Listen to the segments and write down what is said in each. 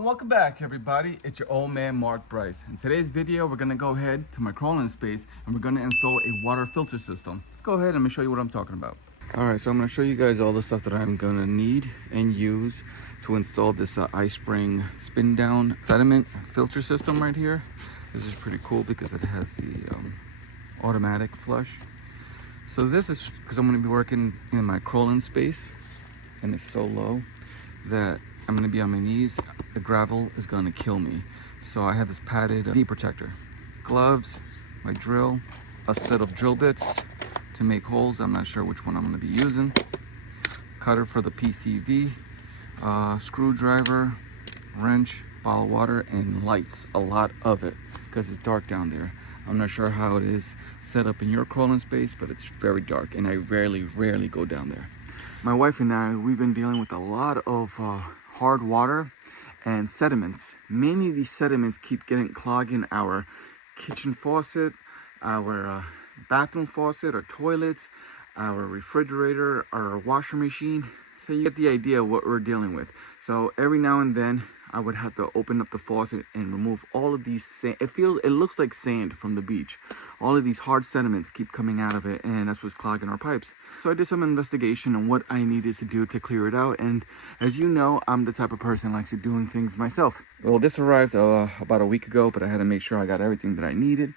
and welcome back everybody. It's your old man Mark Bryce. In today's video we're going to go ahead to my crawling space and we're going to install a water filter system. Let's go ahead and let me show you what I'm talking about. Alright, so I'm going to show you guys all the stuff that I'm going to need and use to install this iSpring spin down sediment filter system right here. This is pretty cool because it has the automatic flush. So this is because I'm going to be working in my crawling space and it's so low that I'm going to be on my knees. The gravel is going to kill me. So I have this padded knee protector, gloves, my drill, a set of drill bits to make holes. I'm not sure which one I'm going to be using. Cutter for the PCV, screwdriver, wrench, bottle of water, and lights. A lot of it because it's dark down there. I'm not sure how it is set up in your crawling space, but it's very dark and I rarely go down there. My wife and I, we've been dealing with a lot of hard water and sediments. Many of these sediments keep getting clogging our kitchen faucet, our bathroom faucet, our toilets, our refrigerator, our washer machine. So you get the idea of what we're dealing with. So every now and then I would have to open up the faucet and remove all of these sand. It looks like sand from the beach. All of these hard sediments keep coming out of it, and that's what's clogging our pipes. So I did some investigation on what I needed to do to clear it out, and as you know, I'm the type of person that likes to doing things myself. Well, this arrived about a week ago, but I had to make sure I got everything that I needed.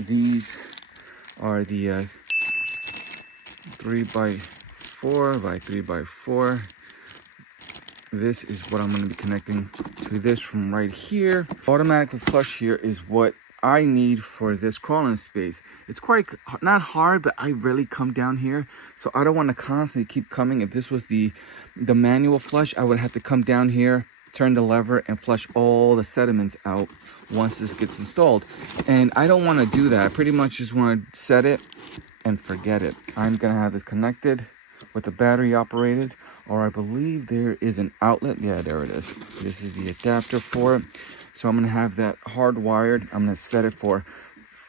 These are the 3x4 by 3x4. This is what I'm going to be connecting to this from right here. Automatically flush here is what I need for this crawling space. It's quite not hard, but I rarely come down here, so I don't want to constantly keep coming. If this was the manual flush, I would have to come down here, turn the lever, and flush all the sediments out once this gets installed. And I don't want to do that. I pretty much just want to set it and forget it. I'm gonna have this connected with the battery operated, or I believe there is an outlet. Yeah, there it is. This is the adapter for it. So I'm gonna have that hardwired. I'm gonna set it for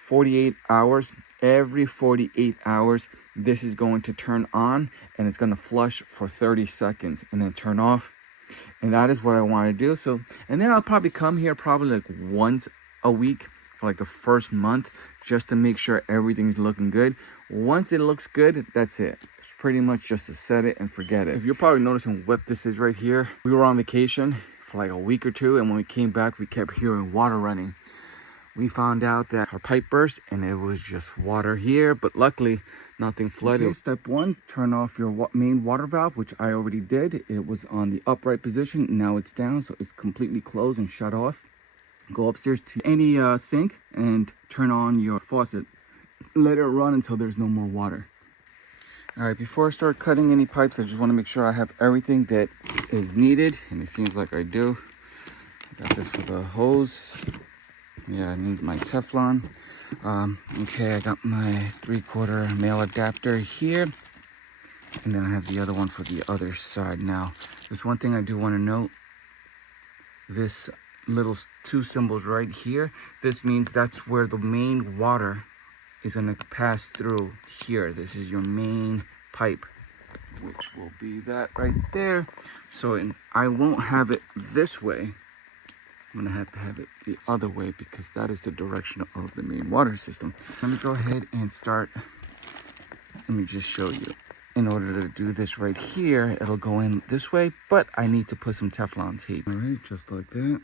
48 hours. Every 48 hours, this is going to turn on and it's gonna flush for 30 seconds and then turn off. And that is what I want to do. So, and then I'll probably come here probably like once a week for like the first month just to make sure everything's looking good. Once it looks good, that's it. It's pretty much just to set it and forget it. If you're probably noticing what this is right here, we were on vacation for like a week or two, and when we came back, we kept hearing water running. We found out that our pipe burst and it was just water here, but luckily nothing flooded. Okay, step one, turn off your main water valve, which I already did. It was on the upright position. Now it's down, so it's completely closed and shut off. Go upstairs to any sink and turn on your faucet. Let it run until there's no more water. All right, before I start cutting any pipes, I just want to make sure I have everything that is needed, and it seems like I do. I got this for the hose. Yeah, I need my Teflon. Okay, I got my 3/4 male adapter here, and then I have the other one for the other side. Now, there's one thing I do want to note. This little two symbols right here, this means that's where the main water is going to pass through here. This is your main pipe, which will be that right there. So I won't have it this way. I'm going to have it the other way because that is the direction of the main water system. Let me go ahead and start. Let me just show you. In order to do this right here, it'll go in this way, but I need to put some Teflon tape. All right, just like that.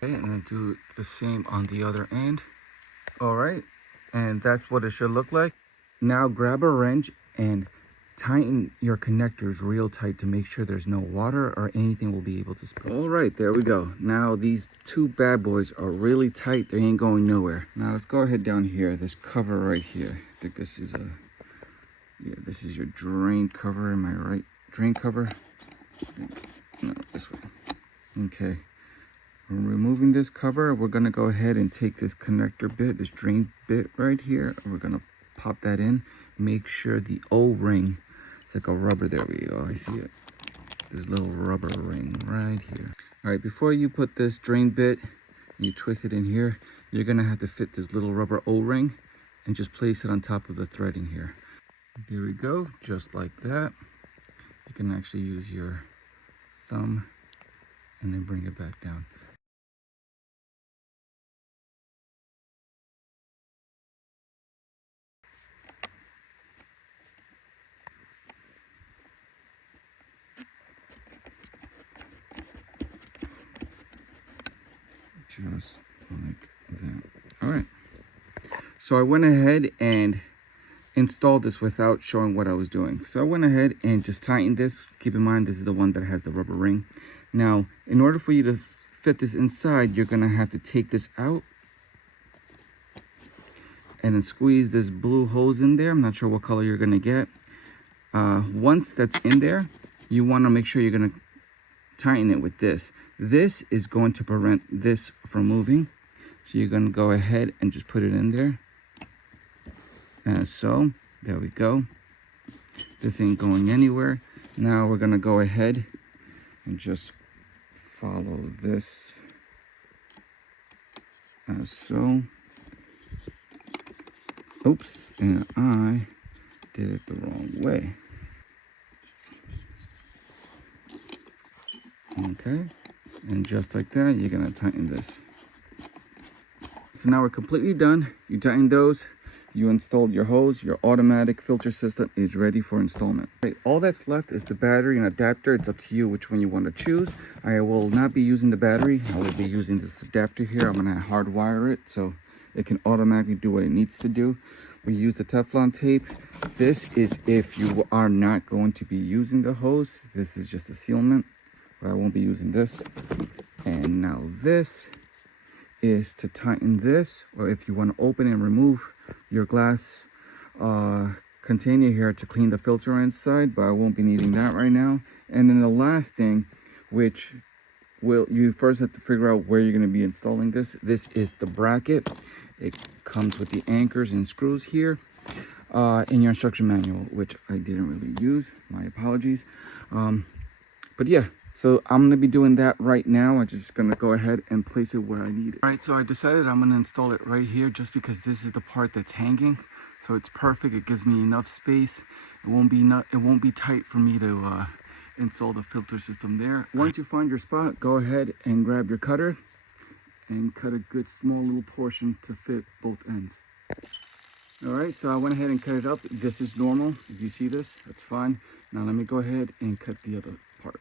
Okay, and then do the same on the other end. All right, and that's what it should look like. Now grab a wrench and tighten your connectors real tight to make sure there's no water or anything will be able to spill. All right, there we go. Now these two bad boys are really tight. They ain't going nowhere. Now let's go ahead down here. This cover right here. I think this is this is your drain cover. Am I right? Drain cover? No, this way. Okay. We're removing this cover. We're gonna go ahead and take this connector bit, this drain bit right here, and we're gonna pop that in. Make sure the O-ring, it's like a rubber, there we go, I see it. This little rubber ring right here. All right, before you put this drain bit, you twist it in here, you're gonna have to fit this little rubber O-ring and just place it on top of the threading here. There we go, just like that. You can actually use your thumb and then bring it back down. Just like that. All right. So I went ahead and installed this without showing what I was doing. So I went ahead and just tightened this. Keep in mind, this is the one that has the rubber ring. Now, in order for you to fit this inside, you're gonna have to take this out and then squeeze this blue hose in there. I'm not sure what color you're gonna get. Once that's in there, you wanna make sure you're gonna tighten it with this. This is going to prevent this from moving. So you're gonna go ahead and just put it in there. As so, there we go. This ain't going anywhere. Now we're gonna go ahead and just follow this as so. Oops, and I did it the wrong way. Okay, and just like that, you're gonna tighten this. So now we're completely done. You tightened those, you installed your hose, your automatic filter system is ready for installment. Right, all that's left is the battery and adapter. It's up to you which one you want to choose. I will not be using the battery. I will be using this adapter here. I'm gonna hardwire it so it can automatically do what it needs to do. We use the Teflon tape. This is if you are not going to be using the hose. This is just a sealant, but I won't be using this. And now this is to tighten this, or if you want to open and remove your glass container here to clean the filter inside, but I won't be needing that right now. And then the last thing, which you first have to figure out where you're going to be installing this. This is the bracket. It comes with the anchors and screws here in your instruction manual, which I didn't really use. My apologies. But yeah, so I'm going to be doing that right now. I'm just going to go ahead and place it where I need it. All right, so I decided I'm going to install it right here just because this is the part that's hanging. So it's perfect. It gives me enough space. It won't be tight for me to install the filter system there. Once you find your spot, go ahead and grab your cutter and cut a good small little portion to fit both ends. All right, so I went ahead and cut it up. This is normal. If you see this, that's fine. Now let me go ahead and cut the other part.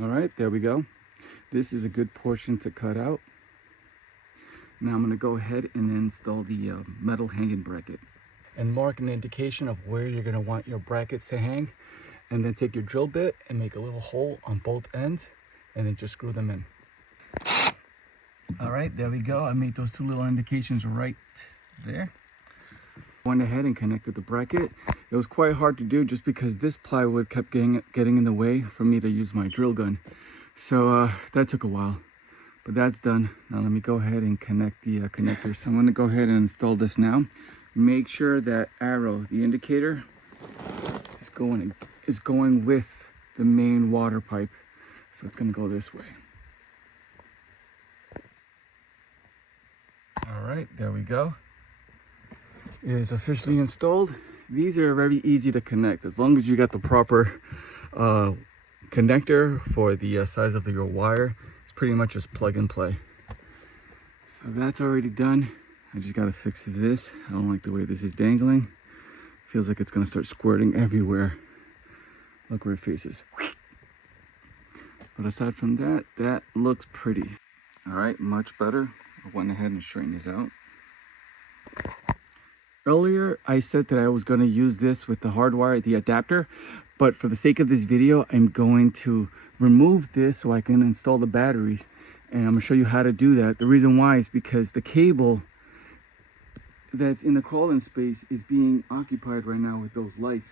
All right, there we go. This is a good portion to cut out. Now I'm gonna go ahead and install the metal hanging bracket and mark an indication of where you're gonna want your brackets to hang, and then take your drill bit and make a little hole on both ends and then just screw them in. All right, there we go. I made those two little indications right there. Went ahead and connected the bracket. It was quite hard to do just because this plywood kept getting in the way for me to use my drill gun. So that took a while, but that's done. Now let me go ahead and connect the connector. So I'm gonna go ahead and install this now. Make sure that arrow, the indicator, is going with the main water pipe. So it's gonna go this way. All right, there we go. It is officially installed. These are very easy to connect as long as you got the proper connector for the size of your wire. It's pretty much just plug and play. So that's already done. I just gotta fix this. I don't like the way this is dangling. Feels like it's gonna start squirting everywhere. Look where it faces. But aside from that, that looks pretty. All right, much better. I went ahead and straightened it out. Earlier, I said that I was going to use this with the hardwire, the adapter, but for the sake of this video, I'm going to remove this so I can install the battery, and I'm going to show you how to do that. The reason why is because the cable that's in the crawl-in space is being occupied right now with those lights,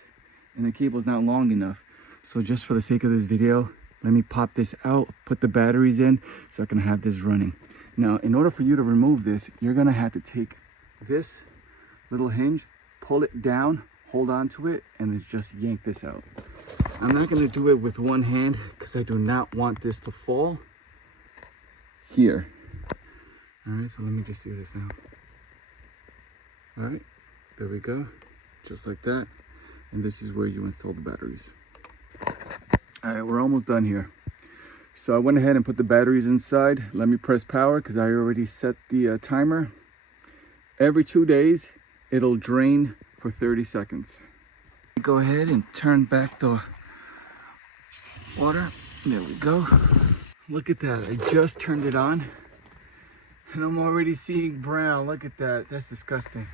and the cable is not long enough. So just for the sake of this video, let me pop this out, put the batteries in so I can have this running. Now, in order for you to remove this, you're going to have to take this little hinge, pull it down, hold on to it, and then just yank this out. I'm not going to do it with one hand because I do not want this to fall here. All right, so let me just do this now. All right, there we go. just like that. And this is where you install the batteries. All right, we're almost done here. So I went ahead and put the batteries inside. Let me press power because I already set the timer. Every 2 days, it'll drain for 30 seconds. Go ahead and turn back the water. There we go. Look at that, I just turned it on and I'm already seeing brown. Look at that, that's disgusting.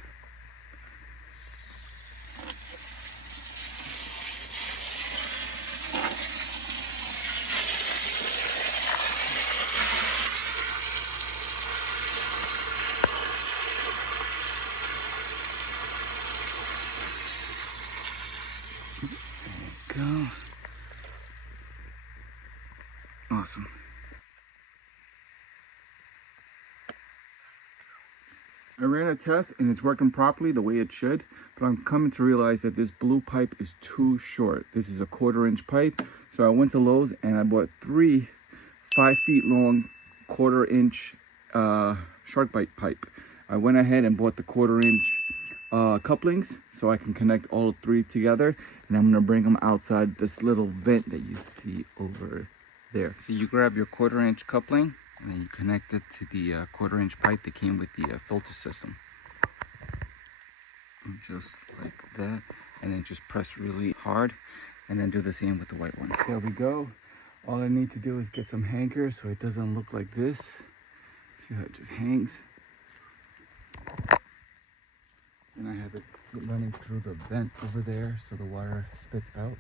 There we go. Awesome. I ran a test and it's working properly the way it should, but I'm coming to realize that this blue pipe is too short. This is a 1/4-inch pipe. So I went to Lowe's and I bought 3 5-feet long 1/4-inch shark bite pipe. I went ahead and bought the 1/4-inch couplings so I can connect all 3 together, and I'm gonna bring them outside this little vent that you see over there. So you grab your 1/4-inch coupling and then you connect it to the 1/4-inch pipe that came with the filter system. And just like that, and then just press really hard, and then do the same with the white one. There we go. All I need to do is get some hangers so it doesn't look like this. See how it just hangs. And I have it running through the vent over there so the water spits out.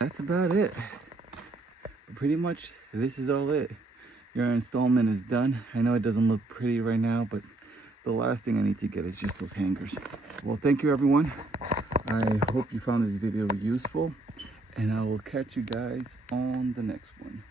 That's about it. But pretty much this is all it. Your installment is done. I know it doesn't look pretty right now, but the last thing I need to get is just those hangers. Well, thank you everyone. I hope you found this video useful, and I will catch you guys on the next one.